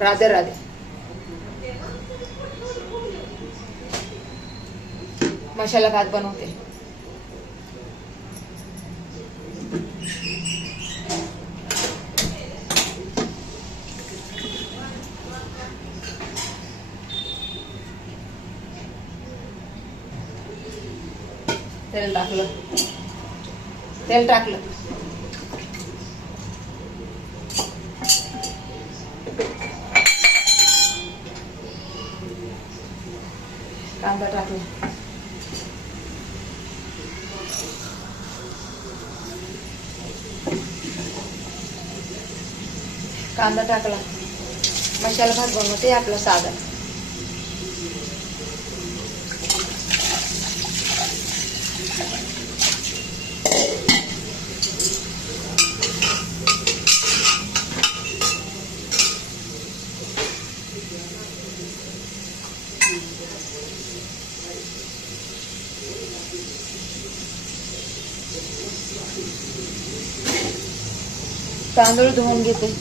राधे राधे. मसाला भात बनवते. तेल टाकलं. कांदा टाकला. कांदा टाकला. मसाला भात बनवते आपला साधा. तांदूळ धुवून घेते.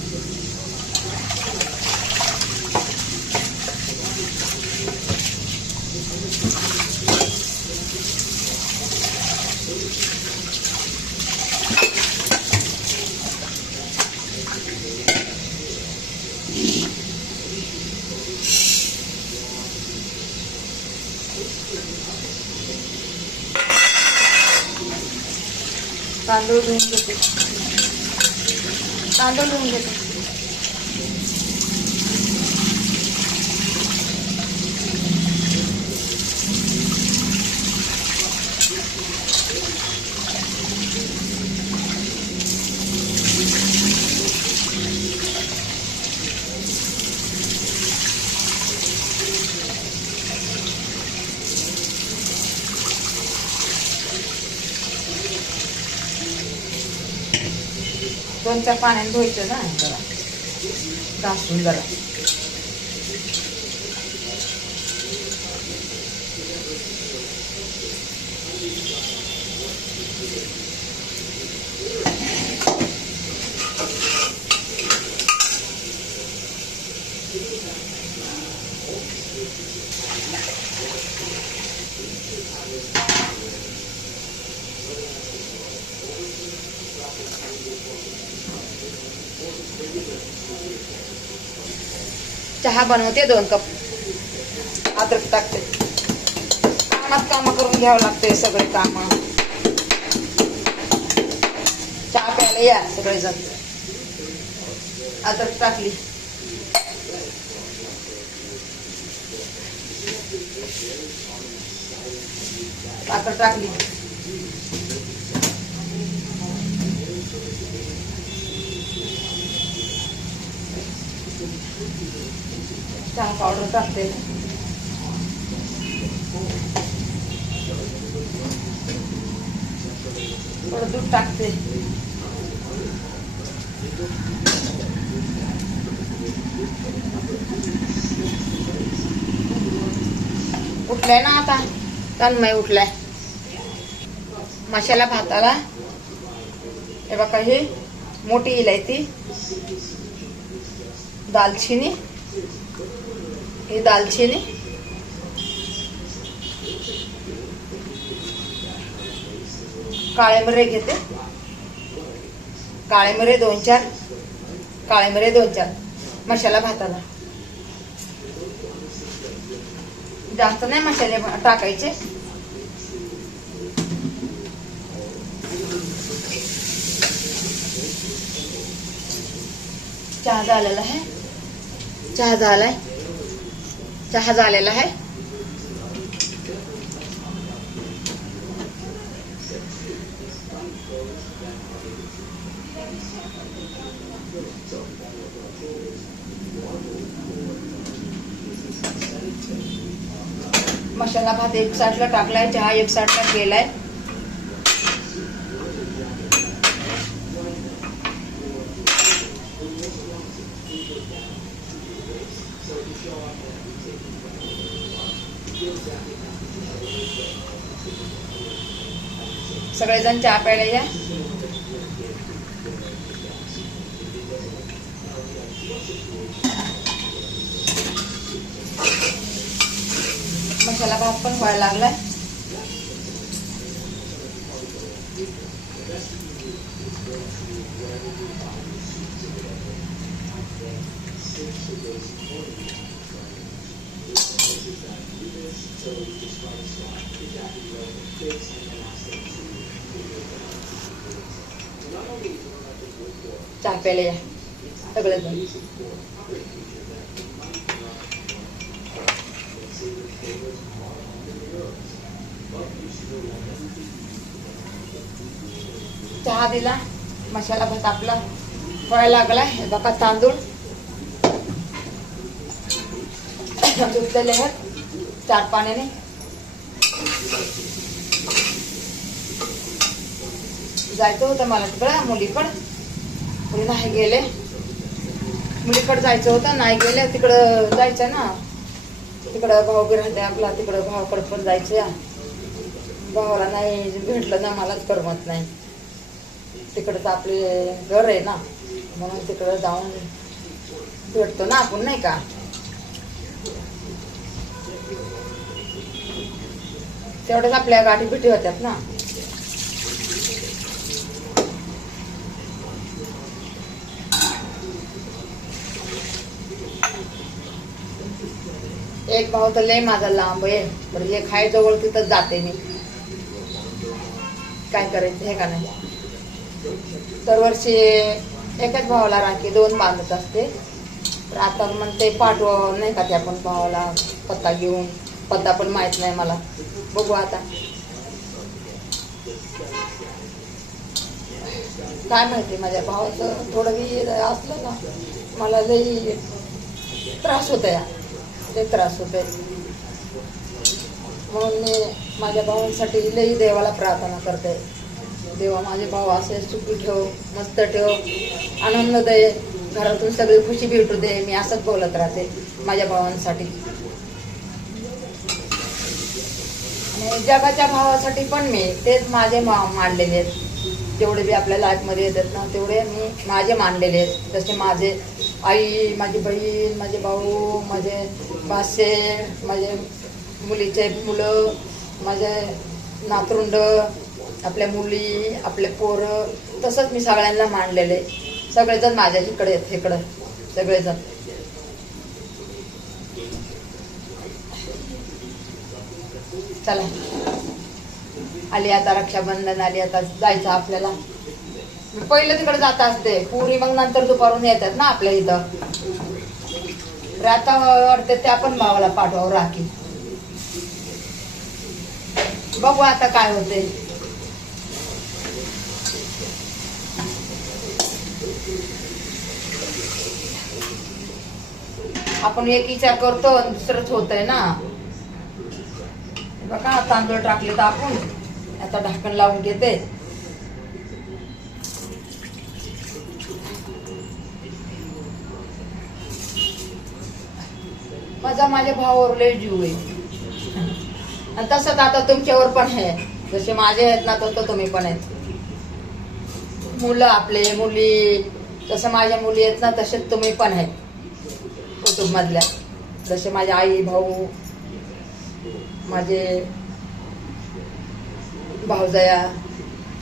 तांदूळ धुवून घेते. दोन चार पाण्याने धुवायचं ना जरा घासून जरा. चहा बनवते 2 कप. अद्रक टाकते. काम करून घ्यावं लागते सगळे काम. चहा प्यायला या सगळेजण. अद्रक टाकली. साखर टाकली. चहा पावडर टाकते. थोडं दूध टाकते. उठलाय ना आता तन्मय उठलाय. मसाला भाताला हे बघा ही मोठी इलायची, दालचिनी, ही दालचिनी, काळे मिरे घेते. काळे मिरे 2-4 मसाला भाताला. जास्त नाही मसाले टाकायचे. चहा झालेला आहे. चहा झालेला आहे. मसाला भात 1 साईडला टाकलाय. चहा 1 साईडला केलाय. सगळेजण चहा प्यायला या. मसाला भात पण व्हायला लागलाय. चहा प्यायला या सगळे जण. चहा दिला. मसाला भात आपला व्हायला लागलाय. हे बघा तांदूळ धुतलेले आहेत 4 पाण्याने. जायचं होतं मला तिकडं मुलीकडं, मुली नाही गेले. मुलीकडं जायचं होतं, नाही गेले. तिकडं जायचं ना, तिकडं भाऊ बी राहते आपला, तिकडं भावाकडं पण जायचं. भावाला नाही भेटलं ना, मलाच करमत नाही. तिकडचं आपले घर आहे ना, म्हणून तिकडं जाऊन भेटतो ना आपण, नाही का. तेवढंच आपल्या गाठी भेटी होत्यात ना. एक भाऊ तर लय माझा लांब आहे, तर एक हाय जवळ, तिथंच जाते मी. काय करायचं हे का नाही. दरवर्षी एकाच भावाला राखी 2 बांधत असते. तर आता म्हणते पाठवा नाही का त्या पण भावाला पत्ता घेऊन. पत्ता पण माहित नाही मला, बघू आता काय माहिती. माझ्या भावाचं थोडं बी असलं ना, मला लई त्रास होत या, लई त्रास होत. म्हणून मी माझ्या भावांसाठी लई देवाला प्रार्थना करते. देवा माझे भाऊ असे सुखी ठेव, मस्त ठेव, आनंद दे, घरातून सगळी खुशी भेटू दे. मी असंच बोलत राहते माझ्या भावांसाठी. आणि जगाच्या भावासाठी पण मी तेच माझे मांडलेले आहेत. जेवढे बी आपल्या लाईफमध्ये येतात ना, तेवढे मी माझे मांडलेले आहेत. जसे माझे आई, माझी बहीण, माझे भाऊ, माझे भाचे, माझे मुलीचे मुलं, माझे नातरुंड, आपल्या मुली, आपले पोरं, तसंच मी सगळ्यांना मांडलेले. सगळेजण माझ्या इकडे आहेत, इकडं सगळेजण. चला आली आता रक्षाबंधन आली, आता जायचं आपल्याला. मी पहिलं तिकडे जात असते पुरी, मग नंतर दुपारून येतात ना आपल्या इथं. आता वाटते त्या पण भावाला पाठवावं राखी. बघू आता काय होते. आपण एक विचार करतो, दुसरंच होतंय ना. बघा तांदूळ टाकले तर आपण आता ढाकण लावून घेते. माझ्या भावावर लय जीव आहे. आणि तसंच आता तुमच्यावर पण आहे. जसे माझे आहेत ना, तसं तुम्ही पण आहेत. मुलं आपले, मुली, जसं माझ्या मुली आहेत ना, तसेच तुम्ही पण आहेत कुटुंबातल्या. जसे माझे आई, भाऊ, माझे भाऊजया,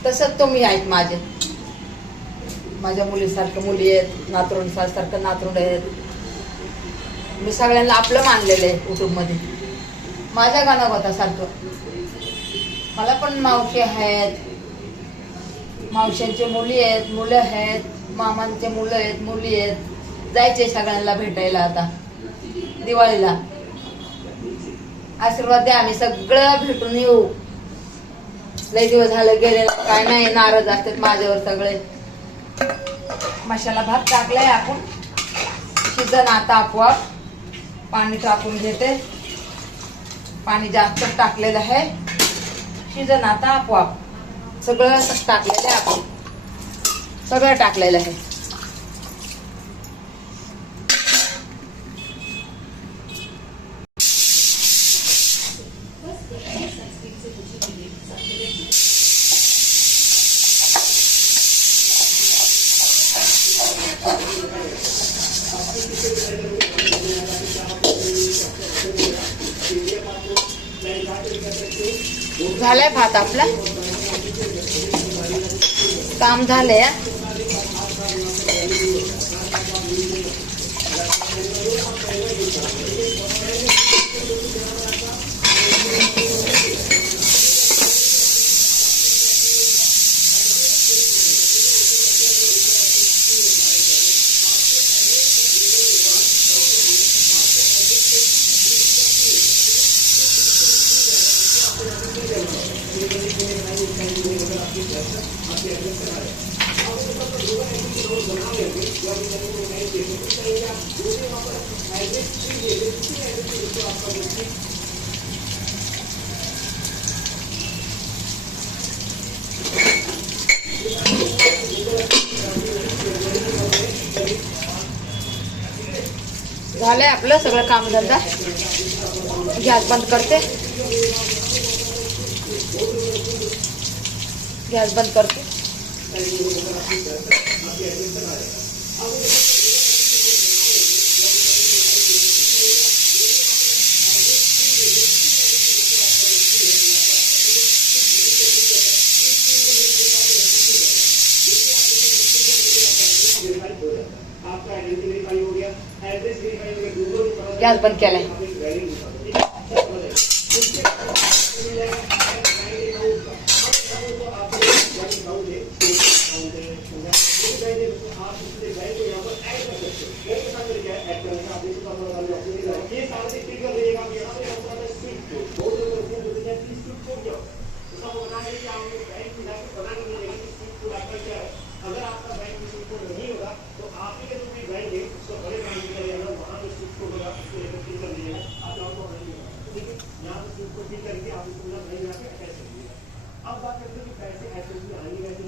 तसंच तुम्ही आहेत माझे. माझ्या मुलीसारखं मुली आहेत, नातरुंडासारखं नातरुंड आहेत. मी सगळ्यांना आपलं मानलेलं आहे कुटुंबमध्ये. माझ्या गणागोतासारखं. मला पण मावशी आहेत, मावशांचे मुली आहेत, मुलं आहेत, मामांचे मुलं आहेत, मुली आहेत. जायचे सगळ्यांना भेटायला आता दिवाळीला. आशीर्वाद द्या, आम्ही सगळं भेटून येऊ. लई दिवस झालं गेले, काय नाही, नाराज असतात माझ्यावर सगळे. मसाला भात टाकलाय आपण, शिजन आता आपोआप. पाणी टाकून घेते, पाणी जास्त टाकलेलं आहे. शिजन आता आपोआप. सगळं टाकलेलं आहे आपण, सगळं टाकलेलं आहे. झालाय भात आपला, काम झालंय. झालंय आपलं सगळं काम धंदा. गॅस बंद करते, गॅस बंद करते. गॅस बंद केलाय. अब बात करते हैं कि पैसे ऐसे भी आने